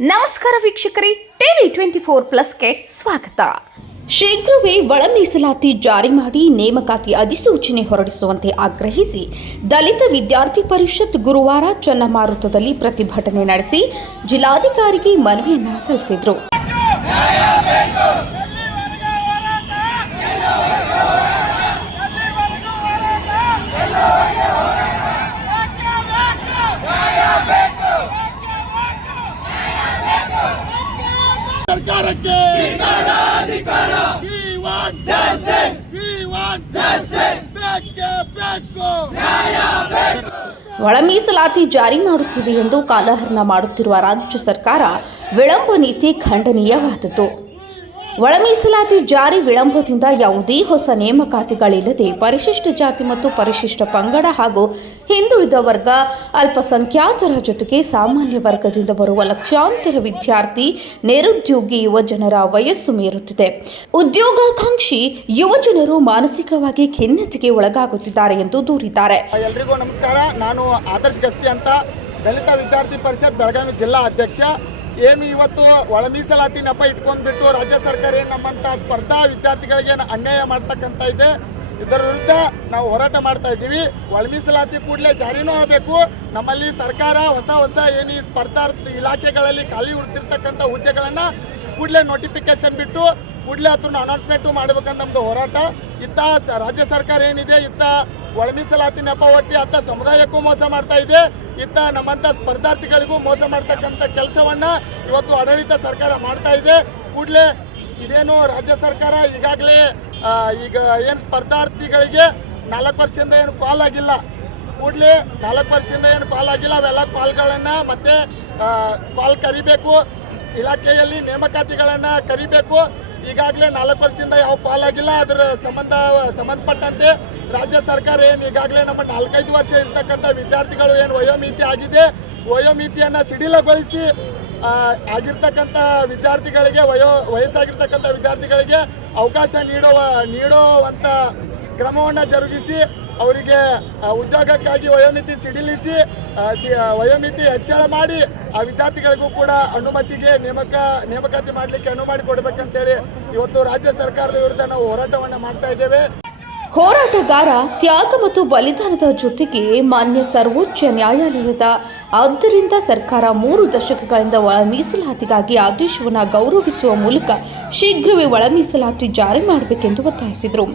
ನಮಸ್ಕಾರ ವೀಕ್ಷಕರೇ TV twenty four ಪ್ಲಸ್ಗೆ ಸ್ವಾಗತ. ಶೀಘ್ರವೇ ಒಳ ಮೀಸಲಾತಿ ಜಾರಿ ಮಾಡಿ ನೇಮಕಾತಿ ಅಧಿಸೂಚನೆ ಹೊರಡಿಸುವಂತೆ ಆಗ್ರಹಿಸಿ ದಲಿತ ವಿದ್ಯಾರ್ಥಿ ಪರಿಷತ್ ಗುರುವಾರ ಚನ್ನಮಾರುತದಲ್ಲಿ ಪ್ರತಿಭಟನೆ ನಡೆಸಿ ಜಿಲ್ಲಾಧಿಕಾರಿಗೆ ಮನವಿಯನ್ನು ಸಲ್ಲಿಸಿದರು. ಬೇಕು ಒಳ ಮೀಸಲಾತಿ ಜಾರಿ ಮಾಡುತ್ತಿದೆ ಎಂದು ಕಾಲಹರಣ ಮಾಡುತ್ತಿರುವ ರಾಜ್ಯ ಸರ್ಕಾರ ವಿಳಂಬ ನೀತಿ ಖಂಡನೀಯವಾದದ್ದು. ಒಳ ಮೀಸಲಾತಿ ಜಾರಿ ವಿಳಂಬದಿಂದ ಯಾವುದೇ ಹೊಸ ನೇಮಕಾತಿಗಳಿಲ್ಲದೆ ಪರಿಶಿಷ್ಟ ಜಾತಿ ಮತ್ತು ಪರಿಶಿಷ್ಟ ಪಂಗಡ ಹಾಗೂ ಹಿಂದುಳಿದ ವರ್ಗ ಅಲ್ಪಸಂಖ್ಯಾತರ ಜೊತೆಗೆ ಸಾಮಾನ್ಯ ವರ್ಗದಿಂದ ಬರುವ ಲಕ್ಷಾಂತರ ವಿದ್ಯಾರ್ಥಿ, ನಿರುದ್ಯೋಗಿ ಯುವಜನರ ವಯಸ್ಸು ಮೀರುತ್ತಿದೆ. ಉದ್ಯೋಗಾಕಾಂಕ್ಷಿ ಯುವಜನರು ಮಾನಸಿಕವಾಗಿ ಖಿನ್ನತೆಗೆ ಒಳಗಾಗುತ್ತಿದ್ದಾರೆ ಎಂದು ದೂರಿದ್ದಾರೆ. ಎಲ್ರಿಗೂ ನಮಸ್ಕಾರ. ನಾನು ಆದರ್ಶ್ ಗಸ್ತಿ ಅಂತ ದಲಿತ ವಿದ್ಯಾರ್ಥಿ ಪರಿಷತ್ ಬೆಳಗಾವಿ ಜಿಲ್ಲಾ ಅಧ್ಯಕ್ಷ. ಏನು ಇವತ್ತು ಒಳ ಮೀಸಲಾತಿ ನೆಪ ಇಟ್ಕೊಂಡ್ಬಿಟ್ಟು ರಾಜ್ಯ ಸರ್ಕಾರ ಏನು ನಮ್ಮಂಥ ಸ್ಪರ್ಧಾ ವಿದ್ಯಾರ್ಥಿಗಳಿಗೆ ಅನ್ಯಾಯ ಮಾಡ್ತಕ್ಕಂಥ ಇದೆ. ಇದರ ವಿರುದ್ಧ ನಾವು ಹೋರಾಟ ಮಾಡ್ತಾ ಇದ್ದೀವಿ. ಒಳ ಮೀಸಲಾತಿ ಕೂಡಲೇ ಜಾರಿನೂ ಆಗಬೇಕು. ನಮ್ಮಲ್ಲಿ ಸರ್ಕಾರ ಹೊಸ ಹೊಸ ಏನು ಈ ಸ್ಪರ್ಧಾ ಇಲಾಖೆಗಳಲ್ಲಿ ಖಾಲಿ ಉಳಿತಿರ್ತಕ್ಕಂಥ ಹುದ್ದೆಗಳನ್ನು ಕೂಡಲೇ ನೋಟಿಫಿಕೇಶನ್ ಬಿಟ್ಟು ಕೂಡಲೇ ಅದನ್ನು ಅನೌನ್ಸ್ಮೆಂಟು ಮಾಡ್ಬೇಕಂತ ನಮ್ಮದು ಹೋರಾಟ. ಇತ್ತ ರಾಜ್ಯ ಸರ್ಕಾರ ಏನಿದೆ, ಇತ್ತ ಒಳ ಮೀಸಲಾತಿ ನೆಪ ಒಟ್ಟಿ, ಅತ್ತ ಸಮುದಾಯಕ್ಕೂ ಮೋಸ ಮಾಡ್ತಾ ಇದೆ, ಇತ್ತ ನಮ್ಮಂಥ ಸ್ಪರ್ಧಾರ್ಥಿಗಳಿಗೂ ಮೋಸ ಮಾಡ್ತಕ್ಕಂಥ ಕೆಲಸವನ್ನ ಇವತ್ತು ಆಡಳಿತ ಸರ್ಕಾರ ಮಾಡ್ತಾ ಇದೆ. ಕೂಡಲೇ ಇದೇನು ರಾಜ್ಯ ಸರ್ಕಾರ ಈಗಾಗಲೇ ಈಗ ಏನು ಸ್ಪರ್ಧಾರ್ಥಿಗಳಿಗೆ ನಾಲ್ಕು ವರ್ಷದಿಂದ ಏನು ಕಾಲ್ ಆಗಿಲ್ಲ. ಕೂಡಲೇ ನಾಲ್ಕು ವರ್ಷದಿಂದ ಏನು ಕಾಲ್ ಆಗಿಲ್ಲ, ಅವೆಲ್ಲ ಕಾಲ್ಗಳನ್ನು ಮತ್ತೆ ಕಾಲ್ ಕರಿಬೇಕು. ಇಲಾಖೆಯಲ್ಲಿ ನೇಮಕಾತಿಗಳನ್ನು ಕರಿಬೇಕು. ಈಗಾಗಲೇ ನಾಲ್ಕು ವರ್ಷದಿಂದ ಯಾವ ಪಾಲಾಗಿಲ್ಲ, ಅದರ ಸಂಬಂಧ, ಸಂಬಂಧಪಟ್ಟಂತೆ ರಾಜ್ಯ ಸರ್ಕಾರ ಏನು ಈಗಾಗಲೇ ನಮ್ಮ ನಾಲ್ಕೈದು ವರ್ಷ ಇರ್ತಕ್ಕಂಥ ವಿದ್ಯಾರ್ಥಿಗಳು ಏನು ವಯೋಮಿತಿ ಆಗಿದೆ, ವಯೋಮಿತಿಯನ್ನು ಸಿಡಿಲಗೊಳಿಸಿ ಆಗಿರ್ತಕ್ಕಂಥ ವಿದ್ಯಾರ್ಥಿಗಳಿಗೆ, ವಯೋ, ವಯಸ್ಸಾಗಿರ್ತಕ್ಕಂಥ ವಿದ್ಯಾರ್ಥಿಗಳಿಗೆ ಅವಕಾಶ ನೀಡುವ ನೀಡುವಂಥ ಕ್ರಮವನ್ನು ಜರುಗಿಸಿ, ಅವರಿಗೆ ಉದ್ಯೋಗಕ್ಕಾಗಿ ವಯೋಮಿತಿ ಸಿಡಿಲಿಸಿ ವಯೋಮಿತಿ ಹೆಚ್ಚಳ ಮಾಡಿ ಆ ವಿದ್ಯಾರ್ಥಿಗಳಿಗೂ ಕೂಡ ಅನುಮತಿಗೆ ನೇಮಕ, ನೇಮಕಾತಿ ಮಾಡಲಿಕ್ಕೆ ಅನುವು ಮಾಡಿಕೊಡ್ಬೇಕಂತೇಳಿ ಇವತ್ತು ರಾಜ್ಯ ಸರ್ಕಾರದ ವಿರುದ್ಧ ನಾವು ಹೋರಾಟವನ್ನು ಮಾಡ್ತಾ ಇದ್ದೇವೆ. ಹೋರಾಟಗಾರ ತ್ಯಾಗ ಮತ್ತು ಬಲಿದಾನದ ಜೊತೆಗೆ ಮಾನ್ಯ ಸರ್ವೋಚ್ಚ ನ್ಯಾಯಾಲಯದ ಆದ್ದರಿಂದ ಸರ್ಕಾರ ಮೂರು ದಶಕಗಳಿಂದ ಒಳ ಮೀಸಲಾತಿಗಾಗಿ ಆದೇಶವನ್ನು ಗೌರವಿಸುವ ಮೂಲಕ ಶೀಘ್ರವೇ ಒಳ ಮೀಸಲಾತಿ ಜಾರಿ ಮಾಡಬೇಕೆಂದು ಒತ್ತಾಯಿಸಿದರು.